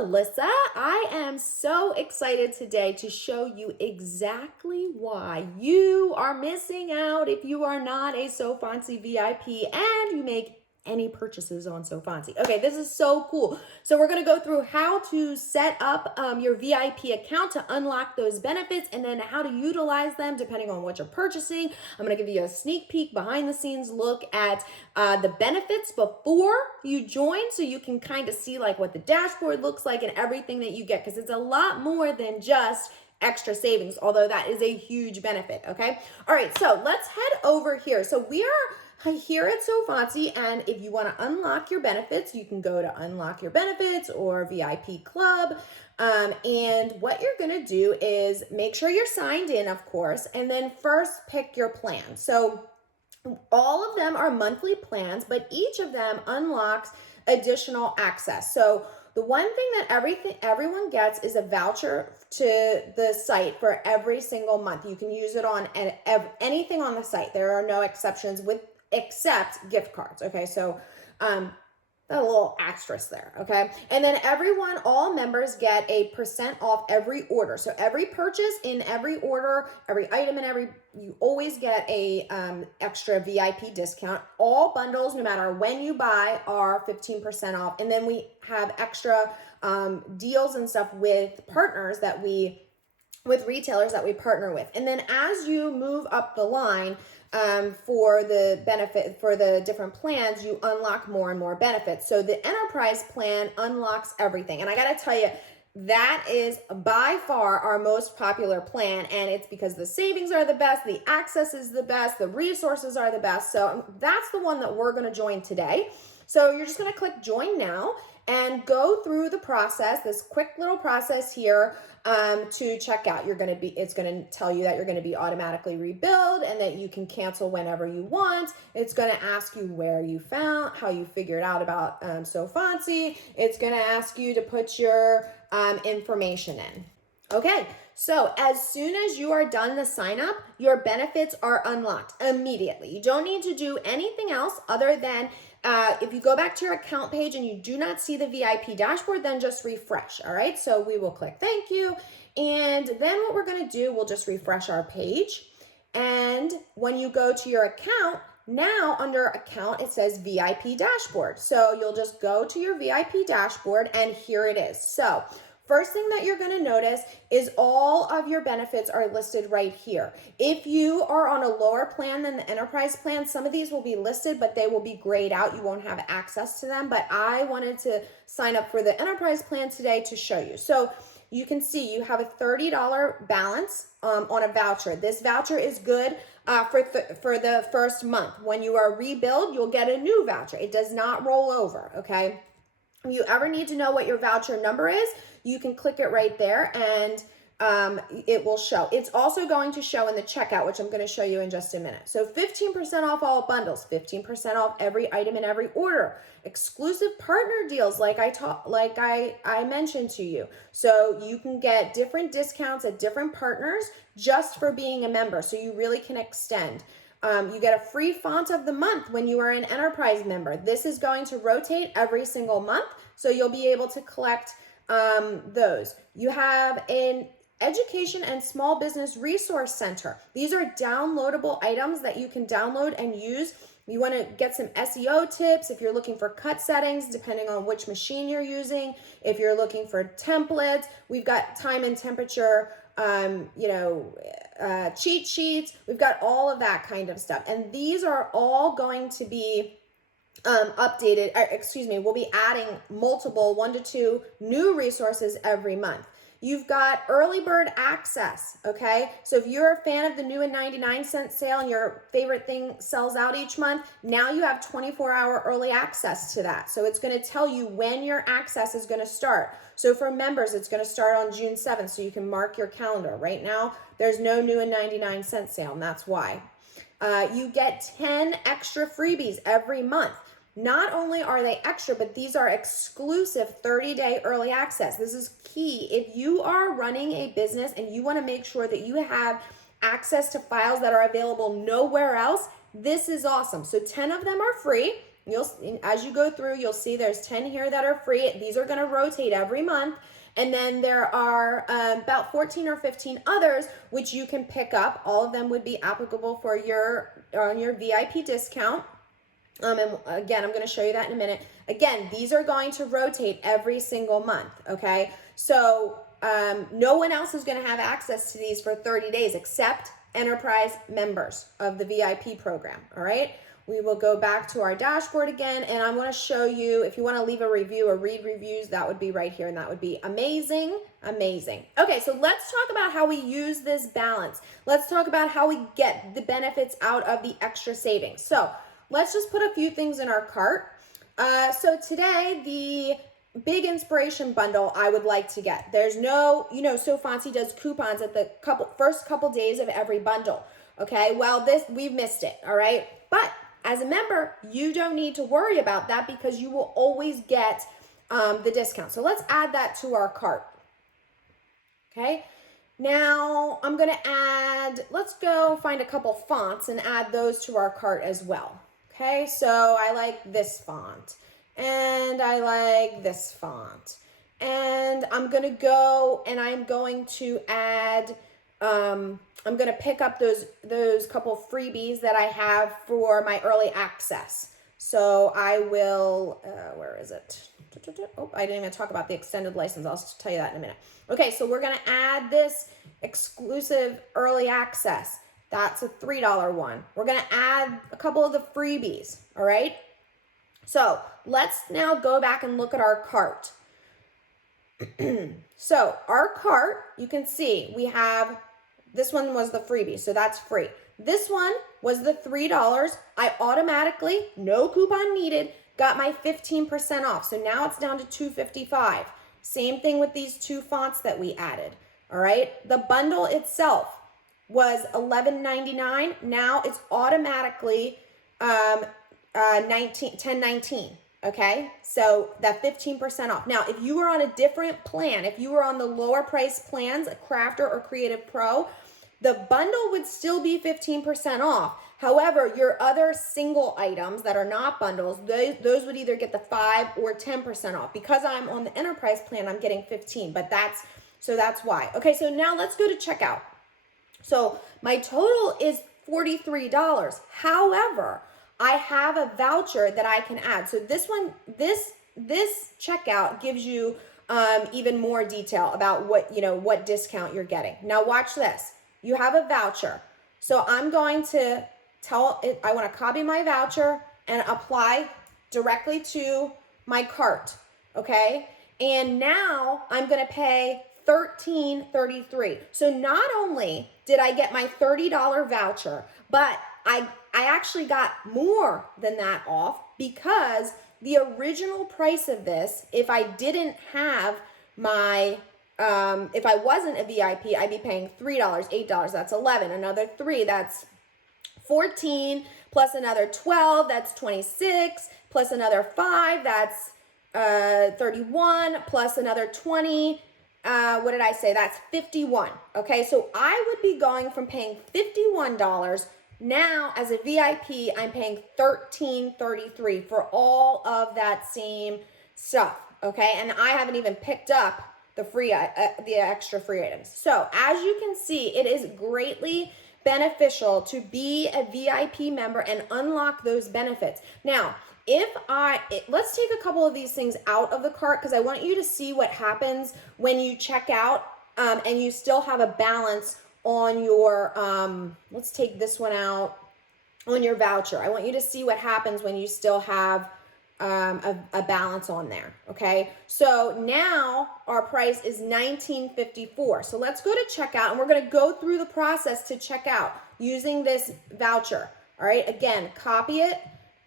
Melissa. I am so excited today to show you exactly why you are missing out if you are not a Fontsy VIP and you make any purchases on Fontsy. Okay, this is so cool. So we're going to go through how to set up your VIP account to unlock those benefits and then how to utilize them depending on what you're purchasing. I'm going to give you a sneak peek behind the scenes look at the benefits before you join so you can kind of see like what the dashboard looks like and everything that you get, because it's a lot more than just extra savings, although that is a huge benefit. Okay. All right. So let's head over here. So we are here at Fontsy, and if you want to unlock your benefits, you can go to unlock your benefits or VIP club. And what you're going to do is make sure you're signed in, of course, and then first pick your plan. So all of them are monthly plans, but each of them unlocks additional access. So the one thing that everyone gets is a voucher to the site for every single month. You can use it on anything on the site. There are no exceptions except gift cards. Okay, so a little asterisk there. Okay, and then all members get a % off every order. So every purchase in every order, every item you always get a extra VIP discount. All bundles, no matter when you buy, are 15% off. And then we have extra deals and stuff with with retailers that we partner with. And then as you move up the line, for the different plans, you unlock more and more benefits. So the enterprise plan unlocks everything. And I got to tell you, that is by far our most popular plan. And it's because the savings are the best, the access is the best, the resources are the best. So that's the one that we're going to join today. So you're just going to click join now and go through the process, this quick little process here to check out. It's going to tell you that you're going to be automatically rebilled and that you can cancel whenever you want. It's going to ask you how you figured out about Fontsy. It's going to ask you to put your information in. Okay, so as soon as you are done the sign up, your benefits are unlocked immediately. You don't need to do anything else other than if you go back to your account page and you do not see the VIP dashboard, then just refresh. All right, so we will click thank you. And then what we're going to do, we'll just refresh our page. And when you go to your account, now under account, it says VIP dashboard. So you'll just go to your VIP dashboard and here it is. So first thing that you're going to notice is all of your benefits are listed right here. If you are on a lower plan than the enterprise plan, some of these will be listed, but they will be grayed out. You won't have access to them, but I wanted to sign up for the enterprise plan today to show you. So you can see you have a $30 balance on a voucher. This voucher is good for the first month. When you are rebilled, you'll get a new voucher. It does not roll over, okay? If you ever need to know what your voucher number is, you can click it right there and it will show. It's also going to show in the checkout, which I'm going to show you in just a minute. So 15% off all bundles, 15% off every item in every order, exclusive partner deals like I mentioned to you. So you can get different discounts at different partners just for being a member. So you really can extend. You get a free font of the month when you are an enterprise member. This is going to rotate every single month, so you'll be able to collect those. You have an education and small business resource center. These are downloadable items that you can download and use. You want to get some SEO tips if you're looking for cut settings, depending on which machine you're using. If you're looking for templates, we've got time and temperature, cheat sheets. We've got all of that kind of stuff. And these are all going to be updated, we'll be adding multiple 1 to 2 new resources every month. You've got early bird access, okay? So if you're a fan of the new and 99-cent sale and your favorite thing sells out each month, now you have 24-hour early access to that. So it's going to tell you when your access is going to start. So for members, it's going to start on June 7th, so you can mark your calendar. Right now, there's no new and 99-cent sale, and that's why. You get 10 extra freebies every month. Not only are they extra, but these are exclusive 30-day early access. This is key. If you are running a business and you want to make sure that you have access to files that are available nowhere else, this is awesome. So 10 of them are free. as you go through, you'll see there's 10 here that are free. These are going to rotate every month. And then there are about 14 or 15 others which you can pick up. All of them would be applicable for your VIP discount. And again, I'm going to show you that in a minute. Again, these are going to rotate every single month, okay? So no one else is going to have access to these for 30 days except enterprise members of the VIP program, all right? We will go back to our dashboard again, and I'm going to show you, if you want to leave a review or read reviews, that would be right here, and that would be amazing, amazing. Okay, so let's talk about how we use this balance. Let's talk about how we get the benefits out of the extra savings. So let's just put a few things in our cart. So today, the big inspiration bundle I would like to get. There's no, so Fontsy does coupons at the first couple days of every bundle. Okay, well, we've missed it, all right? But as a member, you don't need to worry about that because you will always get the discount. So let's add that to our cart. Okay, now I'm gonna let's go find a couple fonts and add those to our cart as well. Okay, so I like this font and I like this font. And I'm gonna go and I'm going to add, I'm going to pick up those couple freebies that I have for my early access. So I will, where is it? Oh, I didn't even talk about the extended license. I'll tell you that in a minute. Okay, so we're going to add this exclusive early access. That's a $3 one. We're going to add a couple of the freebies, all right? So let's now go back and look at our cart. So our cart, you can see we have, this one was the freebie, so that's free. This one was the $3. I automatically, no coupon needed, got my 15% off. So now it's down to $2.55. Same thing with these two fonts that we added, all right? The bundle itself was $11.99. Now it's automatically $10.19. Okay, so that 15% off. Now, if you were on a different plan, if you were on the lower price plans, a Crafter or Creative Pro, the bundle would still be 15% off. However, your other single items that are not bundles, those would either get the 5 or 10% off. Because I'm on the enterprise plan, I'm getting 15, but that's why. Okay, so now let's go to checkout. So my total is $43. However, I have a voucher that I can add. So this checkout gives you even more detail about what discount you're getting. Now watch this. You have a voucher. So I'm going to tell it, I want to copy my voucher and apply directly to my cart. Okay. And now I'm going to pay $13.33. So not only did I get my $30 voucher, but I actually got more than that off because the original price of this, if I didn't have my, if I wasn't a VIP, I'd be paying $3, $8, that's 11, another 3, that's 14, plus another 12, that's 26, plus another 5, that's 31, plus another 20, what did I say? That's 51. Okay, so I would be going from paying $51. Now, as a VIP, I'm paying $13.33 for all of that same stuff, okay? And I haven't even picked up the extra free items. So, as you can see, it is greatly beneficial to be a VIP member and unlock those benefits. Now, let's take a couple of these things out of the cart because I want you to see what happens when you check out and you still have a balance on your, let's take this one out, on your voucher. I want you to see what happens when you still have a balance on there, okay? So now our price is $19.54. So let's go to checkout, and we're gonna go through the process to check out using this voucher, all right? Again, copy it,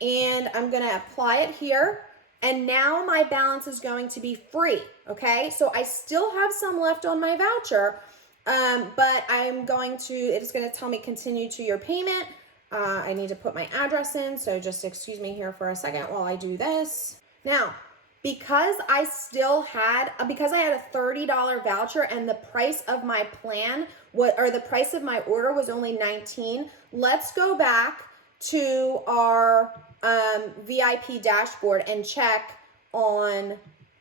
and I'm gonna apply it here, and now my balance is going to be free, okay? So I still have some left on my voucher, but it's going to tell me continue to your payment. I need to put my address in, so just excuse me here for a second while I do this. Now, because I had a $30 voucher and the price of my plan, the price of my order was only $19, let's go back to our VIP dashboard and check on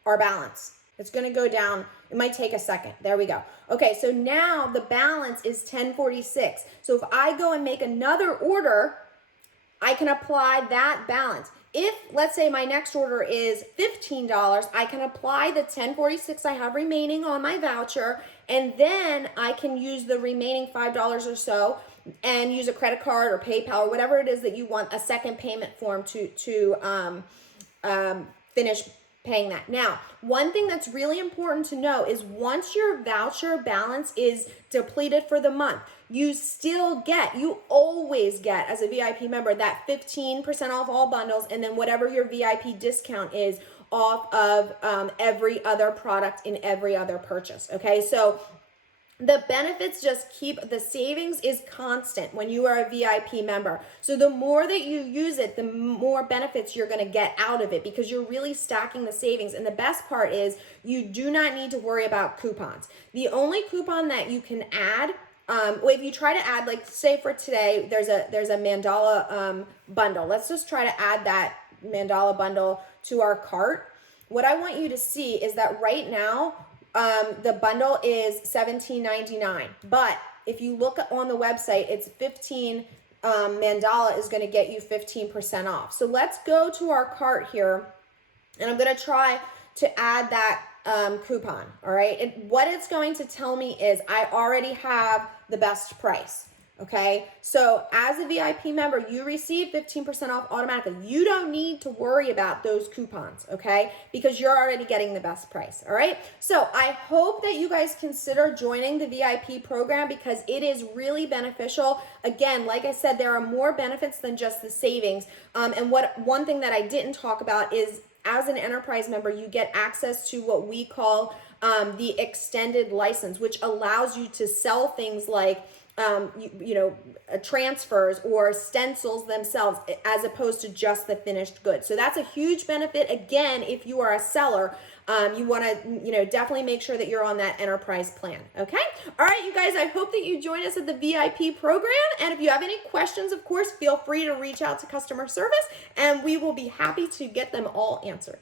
our balance. It's going to go down. It might take a second. There we go. Okay, so now the balance is $10.46. So if I go and make another order, I can apply that balance. If, let's say, my next order is $15, I can apply the $10.46 I have remaining on my voucher, and then I can use the remaining $5 or so and use a credit card or PayPal or whatever it is that you want, a second payment form to finish paying that. Now, one thing that's really important to know is once your voucher balance is depleted for the month, you always get, as a VIP member, that 15% off all bundles, and then whatever your VIP discount is off of every other product in every other purchase, okay? So the benefits the savings is constant when you are a VIP member. So the more that you use it, the more benefits you're going to get out of it because you're really stacking the savings. And the best part is you do not need to worry about coupons. The only coupon that you can add, if you try to add, like say for today, there's a mandala bundle. Let's just try to add that mandala bundle to our cart. What I want you to see is that right now, the bundle is $17.99, but if you look on the website, it's 15. Mandala is going to get you 15% off. So let's go to our cart here, and I'm going to try to add that coupon. All right, what it's going to tell me is I already have the best price. Okay, so as a VIP member, you receive 15% off automatically. You don't need to worry about those coupons, okay, because you're already getting the best price, all right? So I hope that you guys consider joining the VIP program because it is really beneficial. Again, like I said, there are more benefits than just the savings. And one thing that I didn't talk about is as an enterprise member, you get access to what we call the extended license, which allows you to sell things like transfers or stencils themselves as opposed to just the finished goods. So that's a huge benefit. Again, if you are a seller, you want to, definitely make sure that you're on that enterprise plan. Okay. All right, you guys, I hope that you join us at the VIP program. And if you have any questions, of course, feel free to reach out to customer service and we will be happy to get them all answered.